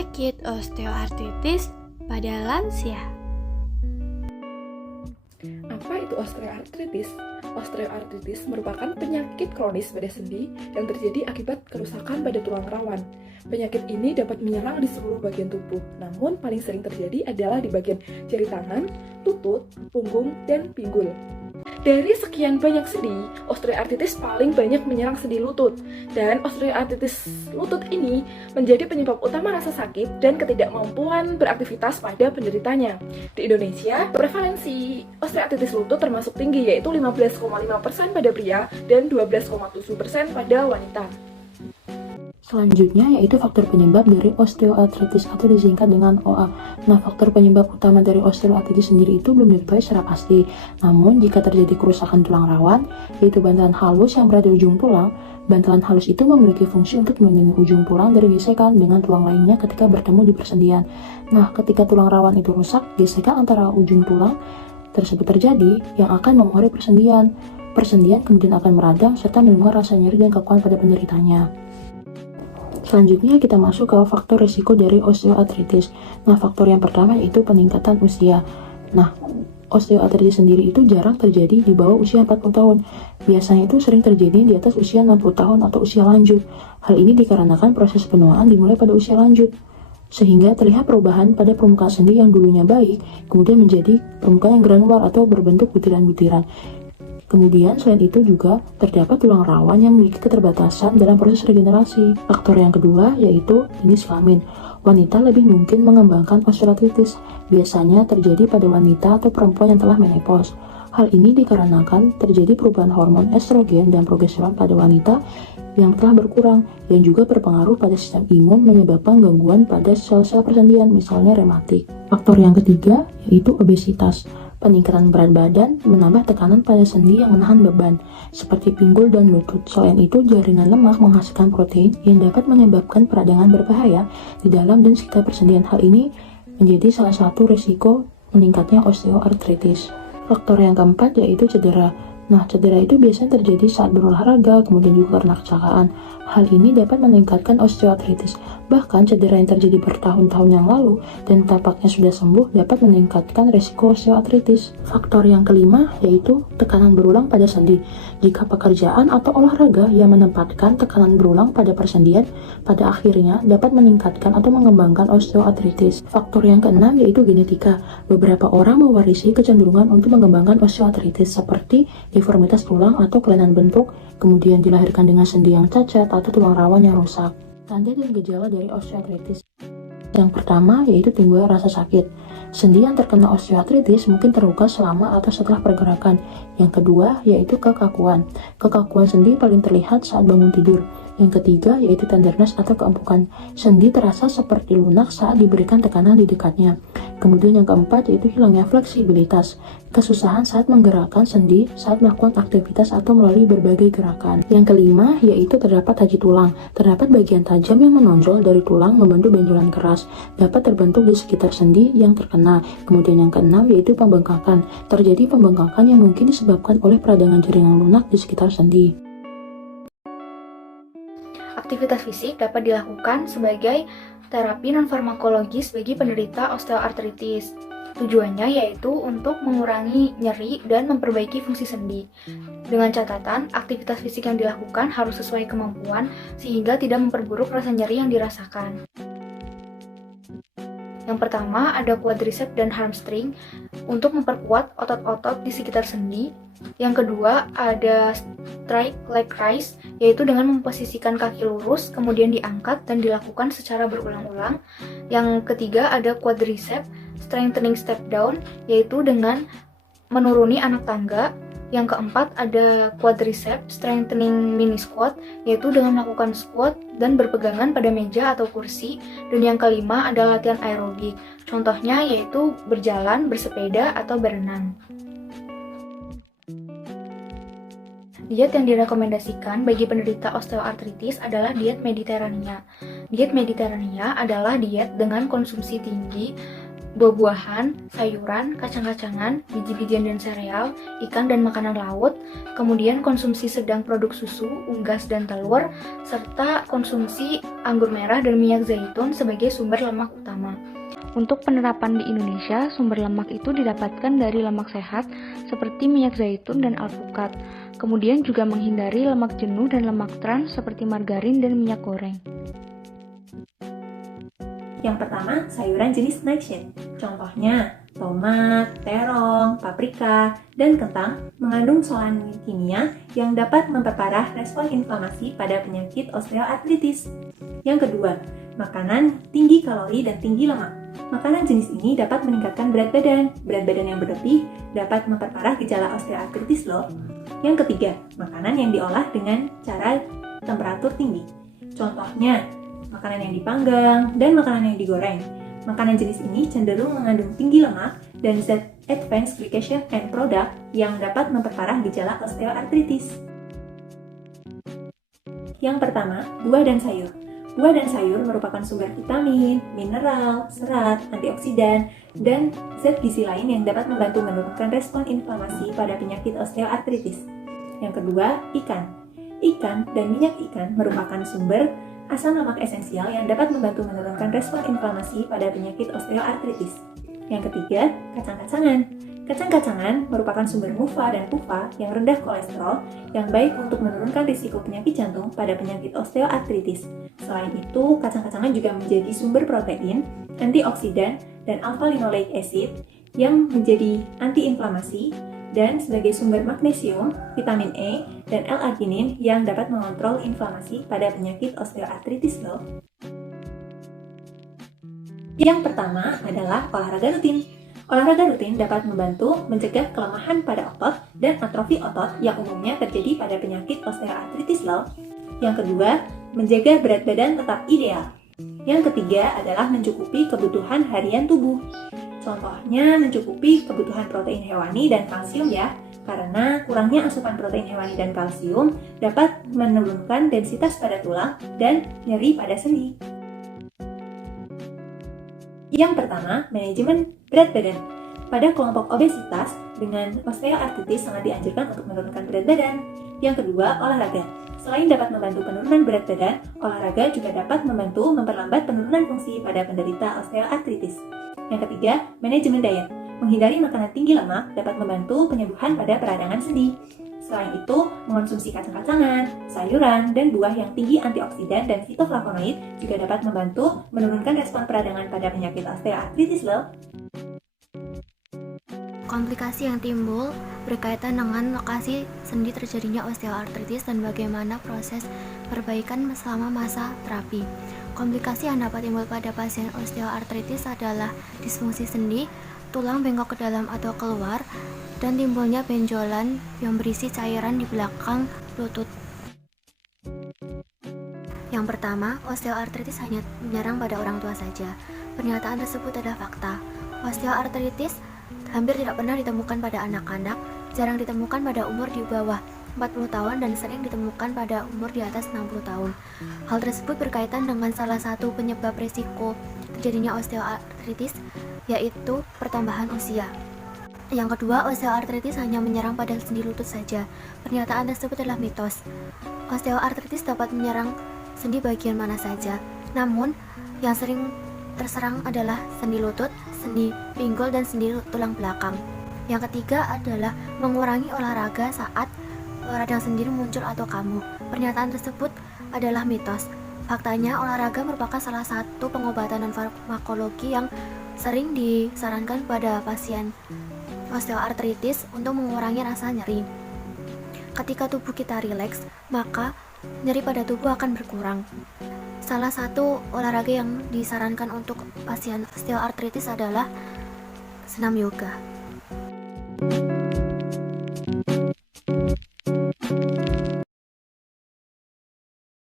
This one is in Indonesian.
Penyakit osteoartritis pada lansia. Apa itu osteoartritis? Osteoartritis merupakan penyakit kronis pada sendi yang terjadi akibat kerusakan pada tulang rawan. Penyakit ini dapat menyerang di seluruh bagian tubuh, namun paling sering terjadi adalah di bagian jari tangan, lutut, punggung, dan pinggul. Dari sekian banyak sendi, osteoartritis paling banyak menyerang sendi lutut. Dan osteoartritis lutut ini menjadi penyebab utama rasa sakit dan ketidakmampuan beraktivitas pada penderitanya. Di Indonesia, prevalensi osteoartritis lutut termasuk tinggi, yaitu 15,5% pada pria dan 12,7% pada wanita. Selanjutnya yaitu faktor penyebab dari osteoartritis atau disingkat dengan OA. Nah, faktor penyebab utama dari osteoartritis sendiri itu belum diketahui secara pasti. Namun, jika terjadi kerusakan tulang rawan, yaitu bantalan halus yang berada di ujung tulang, bantalan halus itu memiliki fungsi untuk melindungi ujung tulang dari gesekan dengan tulang lainnya ketika bertemu di persendian. Nah, ketika tulang rawan itu rusak, gesekan antara ujung tulang tersebut terjadi yang akan memengaruhi persendian. Persendian kemudian akan meradang serta menimbulkan rasa nyeri dan kekuatan pada penderitanya. Selanjutnya kita masuk ke faktor risiko dari osteoartritis. Nah, faktor yang pertama yaitu peningkatan usia. Nah, osteoartritis sendiri itu jarang terjadi di bawah usia 40 tahun. Biasanya itu sering terjadi di atas usia 60 tahun atau usia lanjut. Hal ini dikarenakan proses penuaan dimulai pada usia lanjut, sehingga terlihat perubahan pada permukaan sendi yang dulunya baik, kemudian menjadi permukaan yang granular atau berbentuk butiran-butiran. Kemudian selain itu juga terdapat tulang rawan yang memiliki keterbatasan dalam proses regenerasi. Faktor yang kedua yaitu jenis kelamin. Wanita lebih mungkin mengembangkan osteoartritis. Biasanya terjadi pada wanita atau perempuan yang telah menopause. Hal ini dikarenakan terjadi perubahan hormon estrogen dan progesteron pada wanita yang telah berkurang, yang juga berpengaruh pada sistem imun menyebabkan gangguan pada sel-sel persendian, misalnya rematik. Faktor yang ketiga yaitu obesitas. Peningkatan berat badan menambah tekanan pada sendi yang menahan beban, seperti pinggul dan lutut. Selain itu, jaringan lemak menghasilkan protein yang dapat menyebabkan peradangan berbahaya di dalam dan sekitar persendian. Hal ini menjadi salah satu risiko meningkatnya osteoartritis. Faktor yang keempat yaitu cedera. Nah, cedera itu biasanya terjadi saat berolahraga, kemudian juga karena kecelakaan. Hal ini dapat meningkatkan osteoartritis. Bahkan cedera yang terjadi bertahun-tahun yang lalu dan tampaknya sudah sembuh dapat meningkatkan resiko osteoartritis. Faktor yang kelima yaitu tekanan berulang pada sendi. Jika pekerjaan atau olahraga yang menempatkan tekanan berulang pada persendian, pada akhirnya dapat meningkatkan atau mengembangkan osteoartritis. Faktor yang keenam yaitu genetika. Beberapa orang mewarisi kecenderungan untuk mengembangkan osteoartritis seperti deformitas tulang atau kelainan bentuk, kemudian dilahirkan dengan sendi yang cacat atau tulang rawan yang rusak. Tanda dan gejala dari osteoartritis. Yang pertama yaitu timbul rasa sakit. Sendi yang terkena osteoartritis mungkin terluka selama atau setelah pergerakan. Yang kedua yaitu kekakuan. Kekakuan sendi paling terlihat saat bangun tidur. Yang ketiga yaitu tenderness atau keempukan. Sendi terasa seperti lunak saat diberikan tekanan di dekatnya. Kemudian yang keempat yaitu hilangnya fleksibilitas. Kesusahan saat menggerakkan sendi saat melakukan aktivitas atau melalui berbagai gerakan. Yang kelima yaitu terdapat taji tulang. Terdapat bagian tajam yang menonjol dari tulang membentuk benjolan keras. Dapat terbentuk di sekitar sendi yang terkena. Kemudian yang keenam yaitu pembengkakan. Terjadi pembengkakan yang mungkin disebabkan oleh peradangan jaringan lunak di sekitar sendi. Aktivitas fisik dapat dilakukan sebagai terapi non-farmakologis bagi penderita osteoartritis. Tujuannya yaitu untuk mengurangi nyeri dan memperbaiki fungsi sendi. Dengan catatan, aktivitas fisik yang dilakukan harus sesuai kemampuan sehingga tidak memperburuk rasa nyeri yang dirasakan. Yang pertama ada quadriceps dan hamstring untuk memperkuat otot-otot di sekitar sendi. Yang kedua ada straight leg raise, yaitu dengan memposisikan kaki lurus kemudian diangkat dan dilakukan secara berulang-ulang. Yang ketiga ada quadriceps strengthening step down, yaitu dengan menuruni anak tangga. Yang keempat ada quadriceps strengthening mini squat, yaitu dengan melakukan squat dan berpegangan pada meja atau kursi. Dan yang kelima ada latihan aerobik, contohnya yaitu berjalan, bersepeda, atau berenang. Diet yang direkomendasikan bagi penderita osteoartritis adalah diet Mediterania. Diet Mediterania adalah diet dengan konsumsi tinggi buah-buahan, sayuran, kacang-kacangan, biji-bijian dan sereal, ikan dan makanan laut, kemudian konsumsi sedang produk susu, unggas dan telur, serta konsumsi anggur merah dan minyak zaitun sebagai sumber lemak utama. Untuk penerapan di Indonesia, sumber lemak itu didapatkan dari lemak sehat seperti minyak zaitun dan alpukat. Kemudian juga menghindari lemak jenuh dan lemak trans seperti margarin dan minyak goreng. Yang pertama, sayuran jenis nightshade. Contohnya, tomat, terong, paprika, dan kentang mengandung solanin kimia yang dapat memperparah respon inflamasi pada penyakit osteoartritis. Yang kedua, makanan tinggi kalori dan tinggi lemak. Makanan jenis ini dapat meningkatkan berat badan. Berat badan yang berlebih dapat memperparah gejala osteoartritis loh. Yang ketiga, makanan yang diolah dengan cara temperatur tinggi. Contohnya, makanan yang dipanggang dan makanan yang digoreng. Makanan jenis ini cenderung mengandung tinggi lemak dan zat advanced glycation end product yang dapat memperparah gejala osteoartritis. Yang pertama, buah dan sayur. Buah dan sayur merupakan sumber vitamin, mineral, serat, antioksidan, dan zat gizi lain yang dapat membantu menurunkan respon inflamasi pada penyakit osteoartritis. Yang kedua, ikan. Ikan dan minyak ikan merupakan sumber asam lemak esensial yang dapat membantu menurunkan respon inflamasi pada penyakit osteoartritis. Yang ketiga, kacang-kacangan. Kacang-kacangan merupakan sumber MUFA dan PUFA yang rendah kolesterol yang baik untuk menurunkan risiko penyakit jantung pada penyakit osteoartritis. Selain itu, kacang-kacangan juga menjadi sumber protein, antioksidan, dan alpha-linoleic acid yang menjadi antiinflamasi dan sebagai sumber magnesium, vitamin E, dan L-arginin yang dapat mengontrol inflamasi pada penyakit osteoartritis loh. Yang pertama adalah olahraga rutin. Olahraga rutin dapat membantu mencegah kelemahan pada otot dan atrofi otot yang umumnya terjadi pada penyakit osteoartritis loh. Yang kedua, menjaga berat badan tetap ideal. Yang ketiga adalah mencukupi kebutuhan harian tubuh. Contohnya mencukupi kebutuhan protein hewani dan kalsium ya, karena kurangnya asupan protein hewani dan kalsium dapat menurunkan densitas pada tulang dan nyeri pada sendi. Yang pertama, manajemen berat badan. Pada kelompok obesitas dengan osteoartritis sangat dianjurkan untuk menurunkan berat badan. Yang kedua, olahraga. Selain dapat membantu penurunan berat badan, olahraga juga dapat membantu memperlambat penurunan fungsi pada penderita osteoartritis. Yang ketiga, manajemen diet. Menghindari makanan tinggi lemak dapat membantu penyembuhan pada peradangan sendi. Selain itu, mengonsumsi kacang-kacangan, sayuran, dan buah yang tinggi antioksidan dan fitoflavonoid juga dapat membantu menurunkan respon peradangan pada penyakit osteoartritis loh. Komplikasi yang timbul berkaitan dengan lokasi sendi terjadinya osteoartritis dan bagaimana proses perbaikan selama masa terapi. Komplikasi yang dapat timbul pada pasien osteoartritis adalah disfungsi sendi, tulang bengkok ke dalam atau keluar, dan timbulnya benjolan yang berisi cairan di belakang lutut. Yang pertama, osteoartritis hanya menyerang pada orang tua saja. Pernyataan tersebut adalah fakta. Osteoartritis hampir tidak pernah ditemukan pada anak-anak, jarang ditemukan pada umur di bawah 40 tahun dan sering ditemukan pada umur di atas 60 tahun. Hal tersebut berkaitan dengan salah satu penyebab risiko terjadinya osteoartritis, yaitu pertambahan usia. Yang kedua, osteoartritis hanya menyerang pada sendi lutut saja. Pernyataan tersebut adalah mitos. Osteoartritis dapat menyerang sendi bagian mana saja. Namun, yang sering terserang adalah sendi lutut, sendi pinggul, dan sendi tulang belakang. Yang ketiga adalah mengurangi olahraga saat radang sendi muncul atau kambuh. Pernyataan tersebut adalah mitos. Faktanya, olahraga merupakan salah satu pengobatan non farmakologi yang sering disarankan pada pasien osteoartritis untuk mengurangi rasa nyeri. Ketika tubuh kita rileks, maka nyeri pada tubuh akan berkurang. Salah satu olahraga yang disarankan untuk pasien osteoartritis adalah senam yoga.